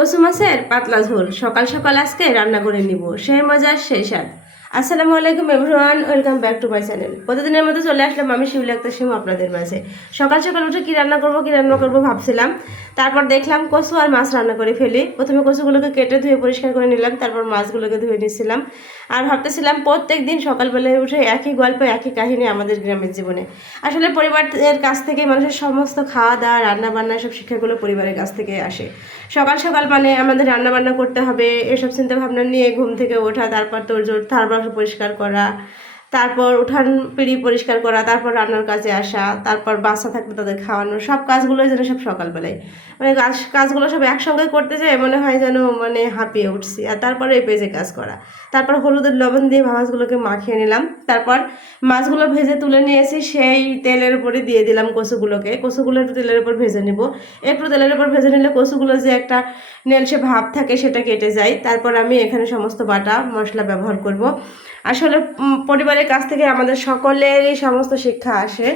কচু মাছের পাতলা ঝোল। সকাল সকাল আজকে রান্না করে নিব। সেই মজার সেই স্বাদ। আসসালামু আলাইকুম everyone, welcome back to my channel. প্রতিদিনের মতো চলে আসলাম আমি শিউলি সিম আপনাদের মাঝে। সকাল সকাল উঠে কী রান্না করব, কী রান্না করব ভাবছিলাম। তারপর দেখলাম কচু আর মাছ রান্না করে ফেলি। প্রথমে কচুগুলোকে কেটে ধুয়ে পরিষ্কার করে নিলাম, তারপর মাছগুলোকে ধুয়ে নিচ্ছিলাম আর ভাবতেছিলাম প্রত্যেক দিন সকালবেলায় উঠে একই গল্প, একই কাহিনী আমাদের গ্রামের জীবনে। আসলে পরিবারের কাছ থেকে মানুষের সমস্ত খাওয়া দাওয়া রান্না বান্না সব শিক্ষাগুলো পরিবারের কাছ থেকে আসে। সকাল সকাল মানে আমাদের রান্না বান্না করতে হবে, এসব চিন্তা ভাবনা নিয়ে ঘুম থেকে ওঠা, তারপর তোর জোর তারপর পরিষ্কার করা তারপর উঠান পিড়ি পরিষ্কার করা তারপর রান্নার কাজে আসা তারপর বাচ্চা থাকলে তাদের খাওয়ানো সব কাজগুলোই যেন সব সকালবেলায়। মানে কাজ কাজগুলো সব একসঙ্গে করতে যায় মনে হয় যেন মানে হাঁপিয়ে উঠছি। আর তারপরে এই পেজে কাজ করা। তারপর হলুদের লবণ দিয়ে মাছগুলোকে মাখিয়ে নিলাম। তারপর মাছগুলো ভেজে তুলে নিয়েছি সেই তেলের উপরে দিয়ে দিলাম কচুগুলোকে। কচুগুলো একটু তেলের উপর ভেজে নিব। একটু তেলের উপর ভেজে নিলে কচুগুলো যে একটা নেলসে ভাব থাকে সেটা কেটে যায়। তারপর আমি এখানে সমস্ত বাটা মশলা ব্যবহার করব। আসলে উম, পরিবারের কাছ থেকে আমাদের সকলেরই সমস্ত শিক্ষা আসে।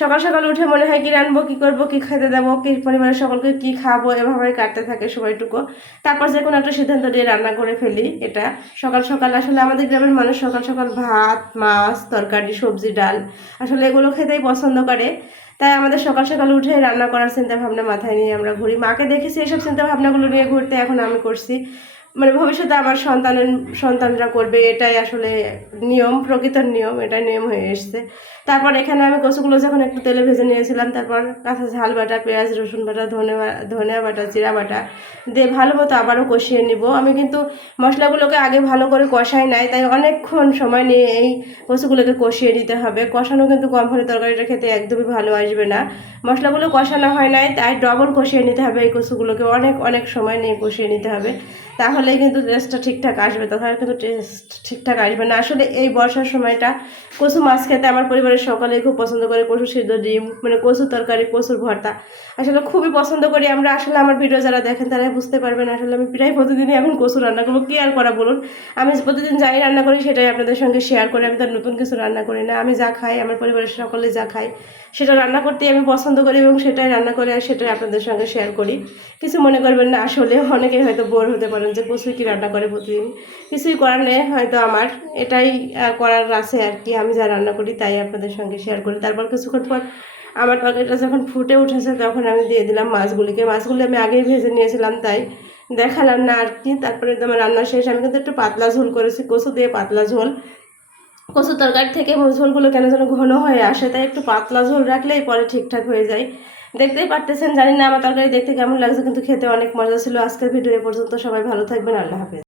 সকাল সকাল উঠে মনে হয় কি রানবো কি করব, কি খেতে দেবো, কি পরিবারের সকলকে কি খাব, এভাবে কাটতে থাকে সময়টুকু। তারপর যে কোনো একটা সিদ্ধান্ত দিয়ে রান্না করে ফেলি এটা। সকাল সকাল আসলে আমাদের গ্রামের মানুষ সকাল সকাল ভাত, মাছ, তরকারি, সবজি, ডাল আসলে এগুলো খেতেই পছন্দ করে। তাই আমাদের সকাল সকাল উঠে রান্না করার চিন্তা ভাবনা মাথায় নিয়ে আমরা ঘুরি। মাকে দেখেছি এসব চিন্তা ভাবনাগুলো নিয়ে ঘুরতে, এখন আমি করছি। মানে ভবিষ্যতে আমার সন্তানের, সন্তানরা করবে, এটাই আসলে নিয়ম প্রকৃত নিয়ম, এটাই নিয়ম হয়ে এসছে। তারপর এখানে আমি কচুগুলো যখন একটু তেলে ভেজে নিয়েছিলাম, তারপর কাঁচা ঝাল বাটা, পেঁয়াজ, রসুন বাটা, ধনে ধনিয়া বাটা, জিরা বাটা দিয়ে ভালো মতো আবারও কষিয়ে নিব। আমি কিন্তু মশলাগুলোকে আগে ভালো করে কষাই নাই, তাই অনেকক্ষণ সময় নিয়ে এই কচুগুলোকে কষিয়ে নিতে হবে। কষানো কিন্তু কম হলে তরকারিটা খেতে একদমই ভালো আসবে না। মশলাগুলো কষানো হয় নাই, তাই ডবল কষিয়ে নিতে হবে এই কচুগুলোকে। অনেক অনেক সময় নিয়ে কষিয়ে নিতে হবে। তাহলেই কিন্তু টেস্টটা ঠিকঠাক আসবে তাছাড়া কিন্তু টেস্ট ঠিকঠাক আসবে না। আসলে এই বর্ষার সময়টা কচু মাছ খেতে আমার পরিবারের সকলেই খুব পছন্দ করে, কচু সিদ্ধ ডিম মানে কচু তরকারি, কচুর ভর্তা। আসলে খুবই পছন্দ করি আমরা, আসলে আমার ভিডিও যারা দেখেন তারা বুঝতে পারবেন, আসলে আমি প্রায় প্রতিদিনই এখন কচু রান্না করব কি আর করা বলুন? আমি প্রতিদিন যাই রান্না করি সেটাই আপনাদের সঙ্গে শেয়ার করি, আমি তার নতুন কিছু রান্না করি না। আমি যা খাই, আমার পরিবারের সকলে যা খাই সেটা রান্না করতেই আমি পছন্দ করি এবং সেটাই রান্না করে আর সেটাই আপনাদের সঙ্গে শেয়ার করি। কিছু মনে করবেন না, আসলে অনেকে হয়তো বোর হতে পারেন যে কচুই কি রান্না করে প্রতিদিন? কিছুই করার নেই, হয়তো আমার। এটাই করার আছে আর কি। আমি যা রান্না করি তাই আপনাদের সঙ্গে শেয়ার করি। তারপর কিছুক্ষণ পর আমার তরকারিটা যখন ফুটে উঠেছে, তখন আমি দিয়ে দিলাম মাছগুলিকে। মাছগুলি আমি আগেই ভেজে নিয়েছিলাম তাই দেখালাম না আর কি। তারপরে আমার রান্না শেষ। আমি কিন্তু একটু পাতলা ঝোল করেছি, কচু দিয়ে পাতলা ঝোল। কচু তরকারি থেকে ঝোলগুলো কেন যেন ঘন হয়ে আসে, তাই একটু পাতলা ঝোল রাখলেই পরে ঠিকঠাক হয়ে যায়। দেখতেই পারতেছেন, জানি না আমার তরকারি দেখতে কেমন লাগছে, কিন্তু খেতে অনেক মজা ছিল। আজকের ভিডিও এ পর্যন্ত সবাই ভালো থাকবেন, আল্লাহ হাফেজ।